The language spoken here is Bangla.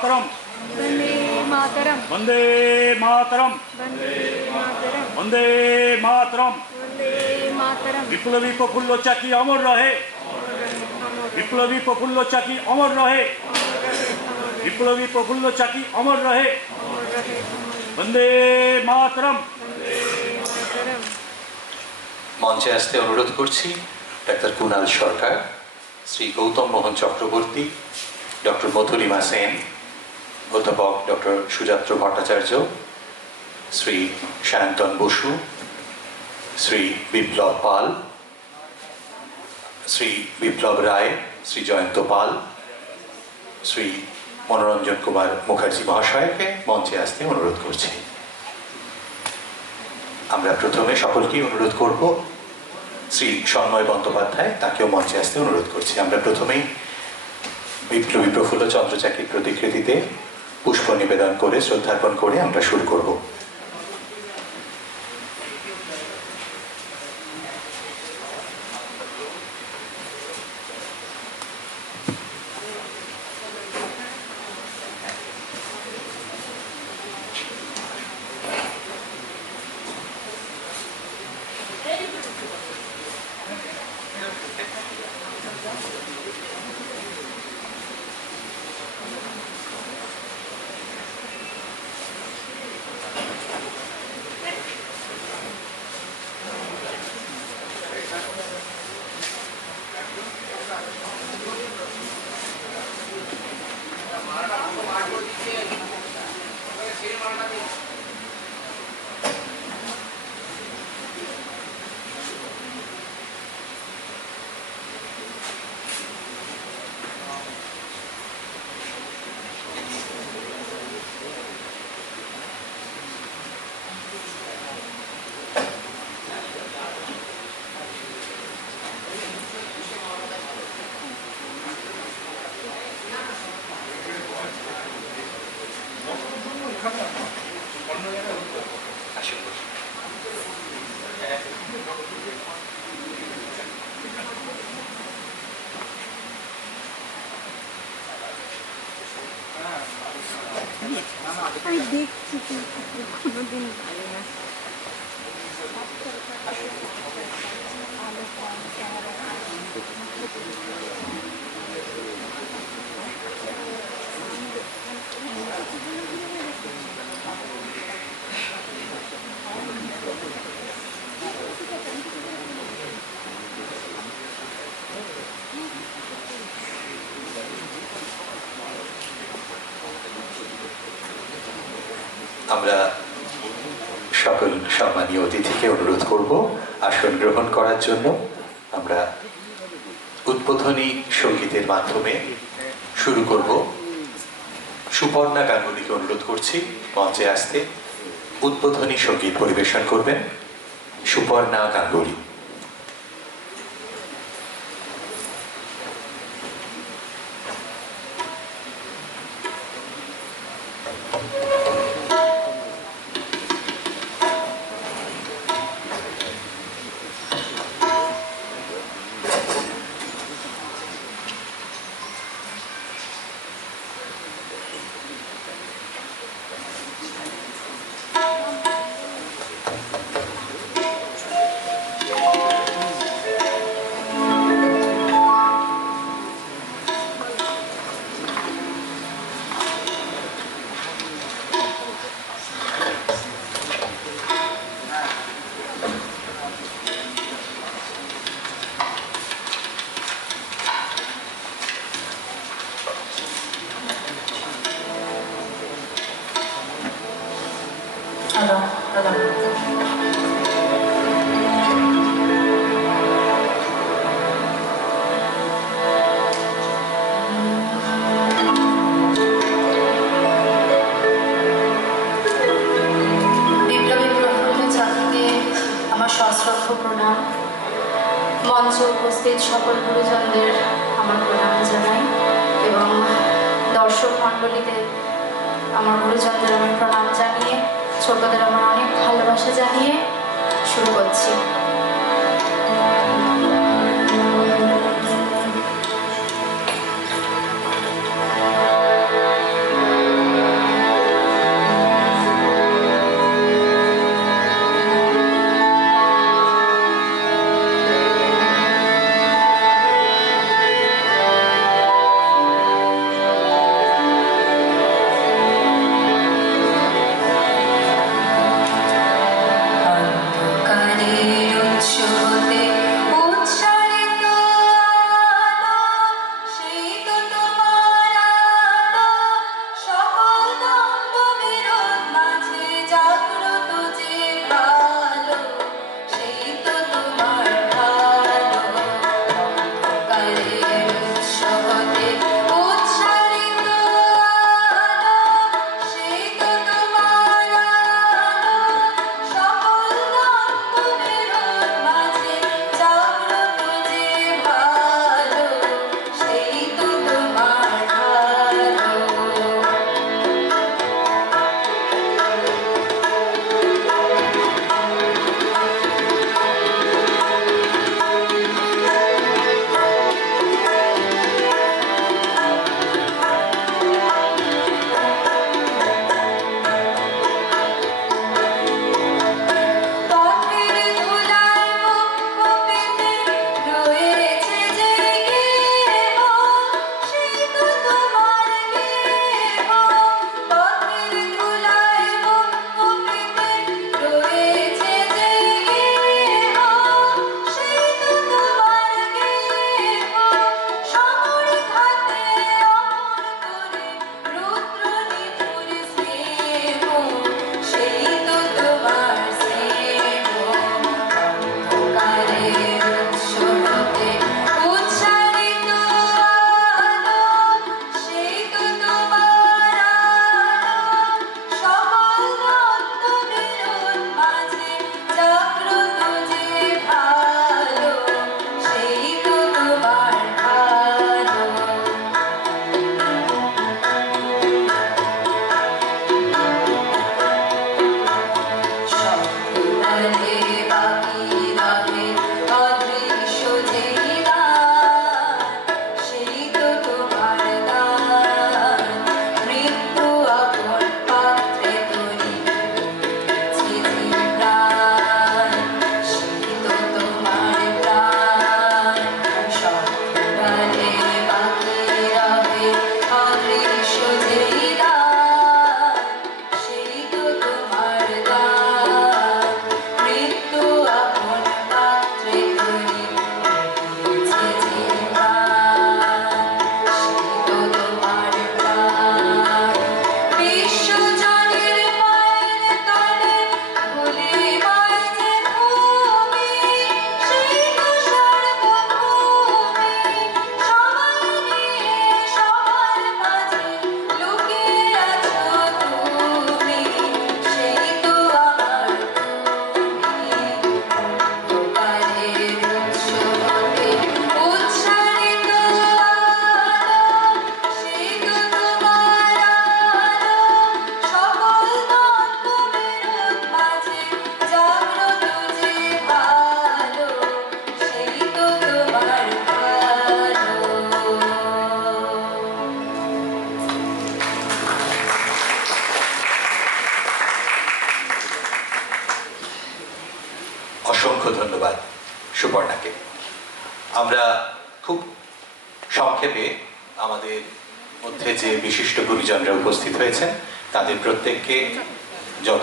मातरम वंदे मातरम वंदे मातरम वंदे मातरम वंदे मातरम वंदे मातरम। विप्लवी प्रफुल्ल चाकी अमर रहे, विप्लवी प्रफुल्ल चाकी अमर रहे, विप्लवी प्रफुल्ल चाकी अमर रहे। वंदे मातरम। मंचे आसते अनुरोध करছি डॉक्टर कुणाल सरकार, श्री गौतम मोहन चक्रवर्ती, डॉक्टर मधुरिमा सेन, अध्यापक डॉक्टर सुजात्र भट्टाचार्य, श्री सायंतन बसु, श्री विप्लव पाल, श्री विप्लव राय, श्री जयंत पाल, श्री मनोरंजन कुमार मुखार्जी महाशय के मंचे आसते अनुरोध करছি। আমরা প্রথমে সকলকেই অনুরোধ করব শ্রী সন্ময় বন্দ্যোপাধ্যায়, তাকেও মঞ্চে আসতে অনুরোধ করছি। আমরা প্রথমেই বিপ্লবী প্রফুল্ল চন্দ্র চাকির প্রতিকৃতিতে পুষ্প নিবেদন করে শ্রদ্ধার্পণ করে আমরা শুরু করব। আমি দেখছি কোনোদিন ভালো না। আমরা সকল সম্মানীয় অতিথিকে অনুরোধ করব আসন গ্রহণ করার জন্য। আমরা উদ্বোধনী সঙ্গীতের মাধ্যমে শুরু করব। সুপর্ণা গাঙ্গুলিকে অনুরোধ করছি মঞ্চে আসতে, উদ্বোধনী সঙ্গীত পরিবেশন করবেন সুপর্ণা গাঙ্গুলি। মঞ্চে উপস্থিত সকল গুরুজনদের আমার প্রণাম জানাই এবং দর্শক মণ্ডলীতে আমার গুরুজনদের আমি প্রণাম জানিয়ে ছোটদের আমার অনেক ভালোবাসা জানিয়ে শুরু করছি। আমরা খুব সংক্ষেপে আমাদের মধ্যে যে বিশিষ্ট গুরুজনরা উপস্থিত হয়েছেন তাদের প্রত্যেককে যত